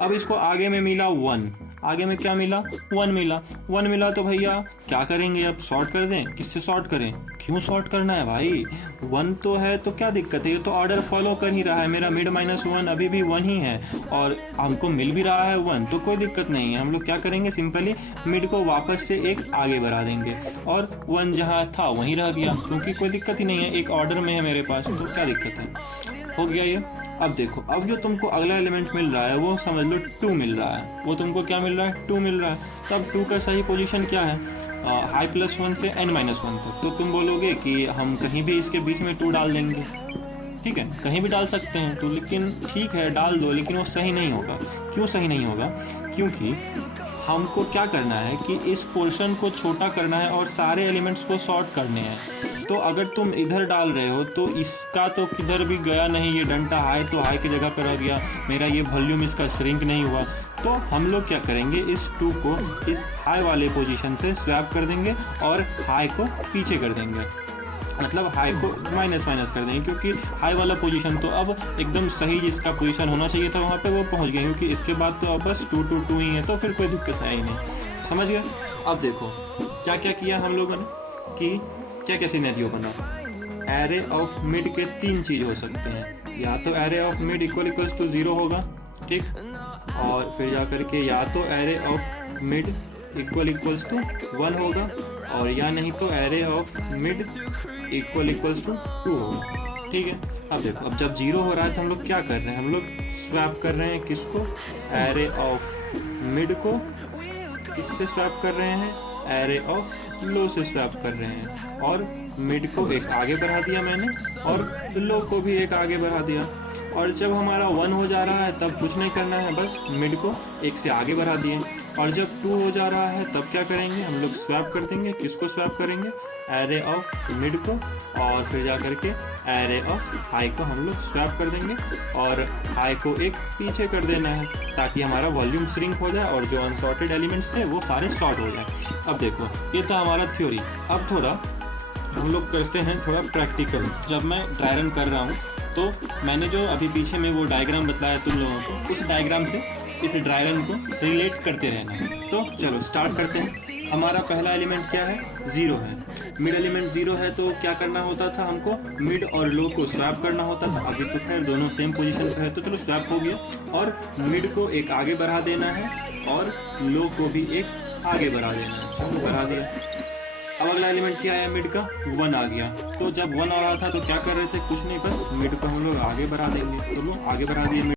अब इसको आगे में मिला 1, आगे में क्या मिला 1 मिला, 1 मिला तो भैया क्या करेंगे, अब सॉर्ट कर दें, किससे सॉर्ट करें, क्यों सॉर्ट करना है भाई, 1 तो है तो क्या दिक्कत है, ये तो ऑर्डर फॉलो कर ही रहा है, मेरा मिड -1 अभी भी 1 ही है और हमको मिल भी रहा है 1, तो कोई दिक्कत नहीं है। हम लोग क्या करेंगे, सिंपली मिड को वापस से एक आगे बढ़ा देंगे और 1 जहाँ था वहीं रह गया, क्योंकि कोई दिक्कत ही नहीं है, एक ऑर्डर में है मेरे पास, तो क्या दिक्कत है, हो गया ये। अब देखो, अब जो तुमको अगला एलिमेंट मिल रहा है वो समझ लो 2 मिल रहा है, वो तुमको क्या मिल रहा है, 2 मिल रहा है। तब 2 का सही पोजीशन क्या है, हाई +1 से n-1 तक। तो तुम बोलोगे कि हम कहीं भी इसके बीच में 2 डाल देंगे, ठीक है, कहीं भी डाल सकते हैं तो, लेकिन ठीक है डाल दो, लेकिन वो सही नहीं होगा। क्यों सही नहीं होगा, क्योंकि हमको क्या करना है कि इस पोर्शन को छोटा करना है और सारे एलिमेंट्स को सॉर्ट करने हैं। तो अगर तुम इधर डाल रहे हो तो इसका तो किधर भी गया नहीं, ये डंटा हाई तो हाई की जगह पर रह गया, मेरा ये वॉल्यूम इसका श्रिंक नहीं हुआ। तो हम लोग क्या करेंगे, इस 2 को इस हाई वाले पोजीशन से स्वैप कर देंगे और हाई को पीछे कर देंगे, मतलब हाई को माइनस कर देंगे, क्योंकि हाई वाला पोजीशन तो अब एकदम सही जिसका पोजीशन होना चाहिए था वहाँ पे वो पहुँच गया, क्योंकि इसके बाद तो अब बस 2 2 2 ही है, तो फिर कोई दिक्कत है ही नहीं, समझ गए। अब देखो क्या क्या किया हम लोगों ने, कि क्या क्या सिनेरियो बना, एरे ऑफ मिड के 3 चीज़ हो सकते हैं, या तो array of mid equals to 0 होगा, ठीक, और फिर जा करके या तो array of mid equals to 1 होगा, और या नहीं तो array of mid equals to 2 होगा, ठीक है। अब देखो, अब जब 0 हो रहा है तो हम लोग क्या कर रहे हैं, हम लोग स्वैप कर रहे हैं किसको, एरे ऑफ मिड को किससे स्वैप कर रहे हैं, एरे ऑफ लो से स्वैप कर रहे हैं, और मिड को एक आगे बढ़ा दिया मैंने और लो को भी एक आगे बढ़ा दिया। और जब हमारा 1 हो जा रहा है तब कुछ नहीं करना है, बस मिड को एक से आगे बढ़ा दिए, और जब 2 हो जा रहा है तब क्या करेंगे, हम लोग स्वैप कर देंगे, किसको स्वैप करेंगे, एरे ऑफ मिड को, और फिर जा करके एरे ऑफ हाई को हम लोग स्वैप कर देंगे, और हाई को एक पीछे कर देना है ताकि हमारा वॉल्यूम श्रिंक हो जाए और जो अनसॉर्टेड एलिमेंट्स थे वो सारे सॉर्ट हो जाए। अब देखो, ये था हमारा थ्योरी। अब थोड़ा हम लोग करते हैं थोड़ा प्रैक्टिकल। जब मैं ड्राई रन कर रहा हूँ तो मैंने जो अभी पीछे में वो डायग्राम बताया तुम लोगों को, उस डायग्राम से इस ड्राई रन को रिलेट करते रहना है। तो चलो स्टार्ट करते हैं। हमारा पहला एलिमेंट क्या है, 0 है, मिड एलिमेंट 0 है, तो क्या करना होता था, हमको मिड और लो को स्वैप करना होता था। अभी तो खैर दोनों सेम पोजीशन पे है तो चलो स्वैप हो गया, और मिड को एक आगे बढ़ा देना है और लो को भी एक आगे बढ़ा देना है, चलो बढ़ा दिया। अब अगला एलिमेंट क्या आया, मिड का 1 आ गया। तो जब 1 आ रहा था तो क्या कर रहे थे, कुछ नहीं, बस मिड को हम लोग आगे बढ़ा देंगे, तो लो आगे बढ़ा दिए।